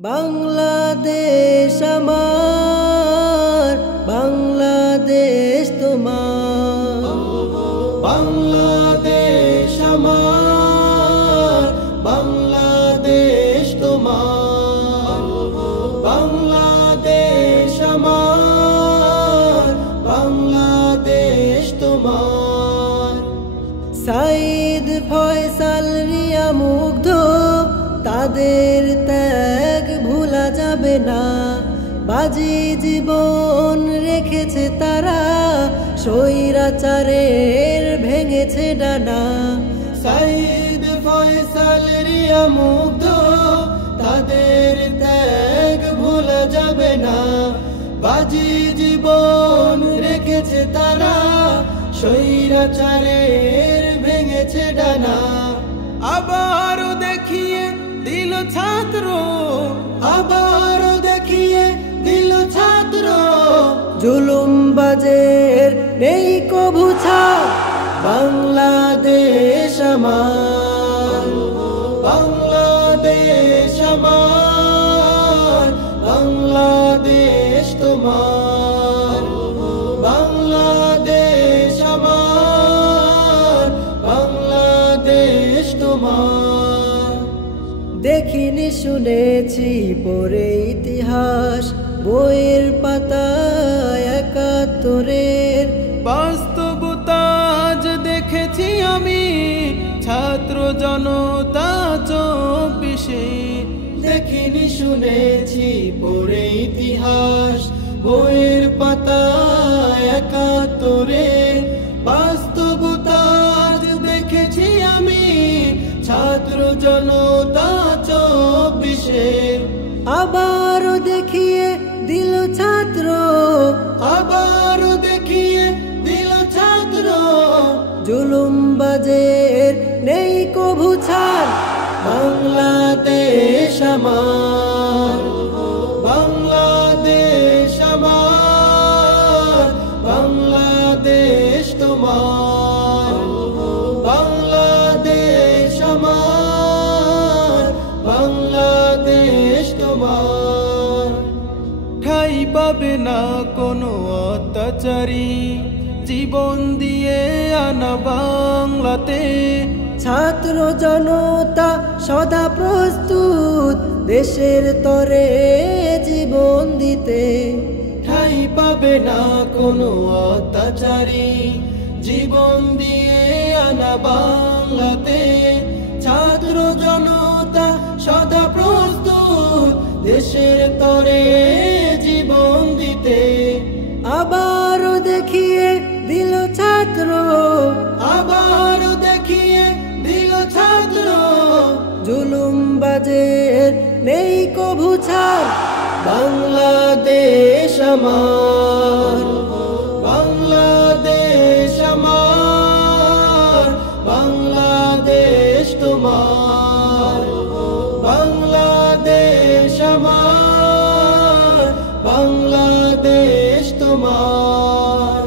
বাংলাদেশ আমার, বাংলাদেশ তোমার। বাংলাদেশ আমার, বাংলাদেশ তোমার। বাংলাদেশ আমার, বাংলাদেশ তোমার। সাইদ ফয়সাল রিয়া মুগ্ধ, তাদের ত্যাগ ভোলা যাবে না। বাজি জীবন রেখেছে তারা, স্বৈরাচারের ভেঙেছে ডানা। সাইদ ফয়সাল রিয়া মুগ্ধ, তাদের ত্যাগ ভোলা যাবে না। বাজি জীবন রেখেছে তারা, স্বৈরাচারের ভেঙেছে ডানা। আবারও দেখিয়ে দিল ছাত্র, আবারও দেখিয়ে দিল ছাত্র। জুলুমবাজের নেই কভু ছাড়, বাংলাদেশ আমার, বাংলাদেশ আমার। বাংলাদেশ তোমার, বাংলাদেশ আমার, বাংলাদেশ তোমার। দেখিনি শুনেছি পড়ে ইতিহাস, বইয়ের পাতায় একাত্তরের বাস্তবতা আজ দেখেছি আমি, ছাত্র জনতা 24। দেখিনি শুনেছি পড়ে ইতিহাস, বইয়ের পাতায় একাত্তরের বাস্তবতা আজ দেখেছি আমি, ছাত্র জনতা 24। আবারও দেখিয়ে দিল ছাত্র, আবারও দেখিয়ে দিল ছাত্র। জুলুমবাজের নেই কভু ছাড়। বাংলাদেশ আমার, বাংলাদেশ আমার। বাংলাদেশ তোমার, বাংলাদেশ আমার, বাংলাদেশ তোমার। ঠাই পাবে না কোনো অত্যাচারী, জীবন দিয়ে আনা বাংলাতে। ছাত্র জনতা সদা প্রস্তুত, দেশের তরে জীবন দিতে। ঠাই পাবে না কোনো অত্যাচারী, জীবন দিয়ে আনা বাংলাতে। ছাত্র জনতা সদা প্রস্তুত, দেশের তরে জীবন দিতে। আবারও দেখিয়ে দিল ছাত্র, আবারও দেখিয়ে দিল ছাত্র। জুলুমবাজের নেই কভু ছাড়। বাংলাদেশ আমার, বাংলাদেশ আমার। বাংলাদেশ তোমার, বাংলাদেশ আমার, বাংলাদেশ তোমার।